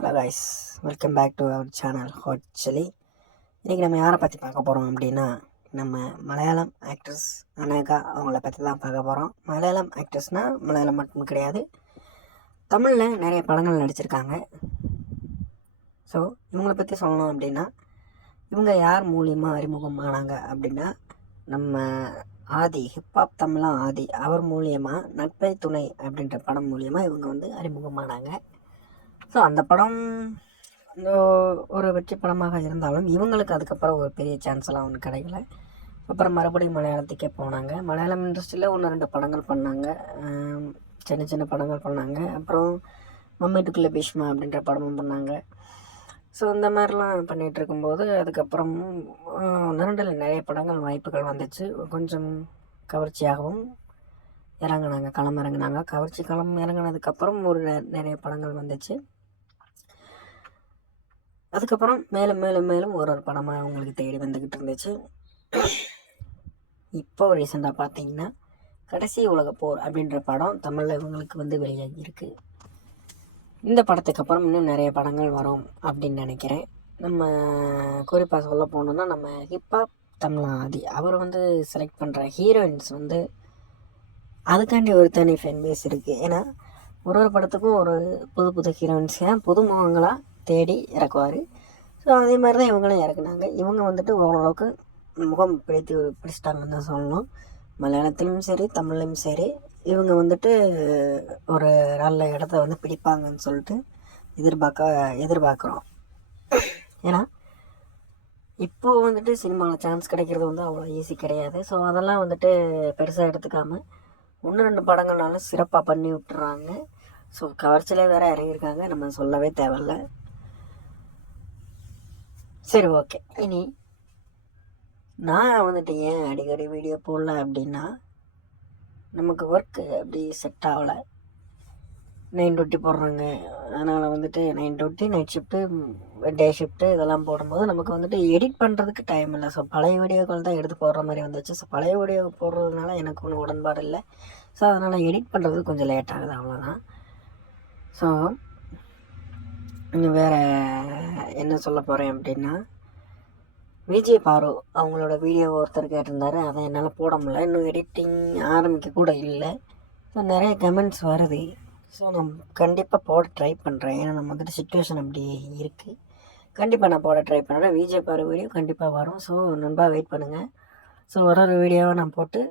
Hello guys, welcome back to our channel hot chilli. இன்றைக்கி நம்ம யாரை பற்றி பார்க்க போகிறோம் அப்படின்னா, நம்ம மலையாளம் ஆக்ட்ரஸ் அனகா அவங்கள பற்றி தான் பார்க்க போகிறோம். மலையாளம் ஆக்ட்ரஸ்னால் மலையாளம் மட்டும் கிடையாது, தமிழில் நிறைய படங்கள் நடிச்சிருக்காங்க. ஸோ இவங்கள பற்றி சொல்லணும் அப்படின்னா, இவங்க யார் மூலியமாக அறிமுகமானாங்க அப்படின்னா, நம்ம ஆதி ஹிப்ஹாப் தமிழாக ஆதி அவர் மூலியமாக நட்பை துணை அப்படின்ற படம் மூலியமாக இவங்க வந்து அறிமுகமானாங்க. ஸோ அந்த படம் ஒரு வெற்றி படமாக இருந்தாலும் இவங்களுக்கு அதுக்கப்புறம் ஒரு பெரிய சான்ஸ்லாம் ஒன்று கிடைக்கல. அப்புறம் மறுபடியும் மலையாளத்துக்கே போனாங்க. மலையாளம் இண்டஸ்ட்ரியில் 1-2 படங்கள் பண்ணாங்க, சின்ன சின்ன படங்கள் பண்ணாங்க. அப்புறம் மம்மிட்டுக்குள்ளே பீஷ்மா அப்படின்ற படமும் பண்ணாங்க. ஸோ இந்த மாதிரிலாம் பண்ணிகிட்டு இருக்கும்போது அதுக்கப்புறம் 1-2 நிறைய படங்கள் வாய்ப்புகள் வந்துச்சு. கொஞ்சம் கவர்ச்சியாகவும் இறங்கினாங்க, களம் இறங்கினாங்க. கவர்ச்சி களம் இறங்கினதுக்கப்புறம் நிறைய படங்கள் வந்துச்சு. அதுக்கப்புறம் மேலும் மேலும் மேலும் ஒரு படமாக அவங்களுக்கு தேடி வந்துக்கிட்டு இருந்துச்சு. இப்போ ரீசெண்டாக பார்த்தீங்கன்னா கடைசி உலக போர் அப்படின்ற படம் தமிழில் இவங்களுக்கு வந்து வெளியாகியிருக்கு. இந்த படத்துக்கு அப்புறம் இன்னும் நிறைய படங்கள் வரும் அப்படின்னு நினைக்கிறேன். நம்ம குறிப்பாக சொல்ல போனோம்னா, நம்ம ஹிப்ஹாப் தமிழா ஆதி அவர் வந்து செலக்ட் பண்ணுற ஹீரோயின்ஸ் வந்து அதுக்காண்டி ஒரு தனி ஃபேன் பேஸ் இருக்குது. ஏன்னா ஒரு படத்துக்கும் ஒரு புது புது ஹீரோயின்ஸாக புது முகங்களாக தேடி இறக்குவார். ஸோ அதே மாதிரி தான் இவங்களும் இறக்குனாங்க. இவங்க வந்துட்டு ஓரளவுக்கு முகம் பிடிச்சிட்டாங்கன்னு தான் சொல்லணும். மலையாளத்திலும் சரி தமிழ்லையும் சரி இவங்க வந்துட்டு ஒரு நல்ல இடத்த வந்து பிடிப்பாங்கன்னு சொல்லிட்டு எதிர்பார்க்குறோம். ஏன்னா இப்போது வந்துட்டு சினிமாவில் சான்ஸ் கிடைக்கிறது வந்து அவ்வளோ ஈஸி கிடையாது. ஸோ அதெல்லாம் வந்துட்டு பெருசாக எடுத்துக்காமல் 1-2 படங்கள்னாலும் சிறப்பாக பண்ணி விட்டுறாங்க. ஸோ கவர்ச்சியில் வேறு இறங்கியிருக்காங்க, நம்ம சொல்லவே தேவையில்ல. சரி, ஓகே. இனி நான் வந்துட்டு ஏன் அடிக்கடி வீடியோ போடல அப்படின்னா, நமக்கு ஒர்க்கு அப்படி செட் ஆகலை. 9 டியூட்டி போடுறாங்க, அதனால் வந்துட்டு 9 டியூட்டி, நைட் ஷிஃப்ட்டு, டே ஷிஃப்ட்டு இதெல்லாம் போடும்போது நமக்கு வந்துட்டு எடிட் பண்ணுறதுக்கு டைம் இல்லை. ஸோ பழைய வீடியோக்கள் தான் எடுத்து போடுற மாதிரி வந்துச்சு. ஸோ பழைய வீடியோ போடுறதுனால எனக்கு ஒன்றும் உடன்பாடு இல்லை. ஸோ அதனால் எடிட் பண்ணுறது கொஞ்சம் லேட் ஆகுது, அவ்வளோதான். ஸோ இன்னும் வேறு என்ன சொல்ல போகிறேன் அப்படின்னா, விஜய் பாரு அவங்களோட வீடியோ ஒருத்தர் கேட்டிருந்தார், அதை என்னால் போட முடியல. இன்னும் எடிட்டிங் ஆரம்பிக்க கூட இல்லை. ஸோ நிறைய கமெண்ட்ஸ் வருது. ஸோ நான் கண்டிப்பாக போட ட்ரை பண்ணுறேன். ஏன்னா நம்ம வந்துட்டு சுச்சுவேஷன் அப்படி இருக்குது. கண்டிப்பாக நான் போட ட்ரை பண்ணுறேன். விஜய் பாரு வீடியோ கண்டிப்பாக வரும். ஸோ நண்பா வெயிட் பண்ணுங்கள். ஸோ ஒரு வீடியோவை நான் போட்டு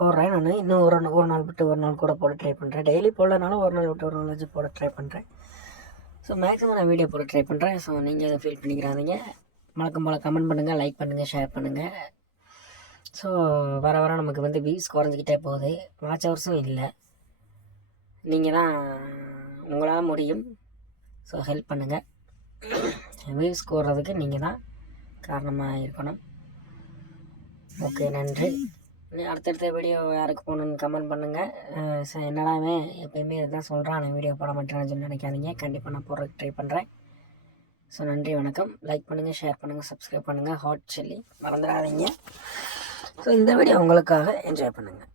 போடுறேன். நான் இன்னும் ஒரு நாள் விட்டு ஒரு நாள் கூட போட ட்ரை பண்ணுறேன். டெய்லி போடலனாலும் ஒரு நாள் விட்டு ஒரு நாள் வச்சு போட ட்ரை பண்ணுறேன். ஸோ மேக்ஸிமம் நான் வீடியோ போட ட்ரை பண்ணுறேன். ஸோ நீங்கள் அதை ஃபீல் பண்ணிக்கிறாதீங்க. வழக்கம் போல் கமெண்ட் பண்ணுங்கள், லைக் பண்ணுங்கள், ஷேர் பண்ணுங்கள். ஸோ வர நமக்கு வந்து வியூஸ் குறைஞ்சிக்கிட்டே போகுது, வாட்ச் ஹவர்ஸும் இல்லை. நீங்கள் தான் உங்களால் முடியும். ஸோ ஹெல்ப் பண்ணுங்கள். வியூஸ் கூடுறதுக்கு நீங்கள் தான் காரணமாக இருக்கணும். ஓகே, நன்றி. அடுத்தடுத்த வீடியோ யாருக்கு போகணுன்னு கமெண்ட் பண்ணுங்கள். என்னடாவே எப்போயுமே இதுதான் சொல்கிறேன், ஆனால் வீடியோ போட மாட்டேன்னு சொல்லி நினைக்காதீங்க. கண்டிப்பாக நான் போடுறதுக்கு ட்ரை பண்ணுறேன். ஸோ நன்றி, வணக்கம். லைக் பண்ணுங்கள், ஷேர் பண்ணுங்கள், சப்ஸ்கிரைப் பண்ணுங்கள். ஹாட் சில்லி மறந்துடாதீங்க. ஸோ இந்த வீடியோ உங்களுக்காக என்ஜாய் பண்ணுங்கள்.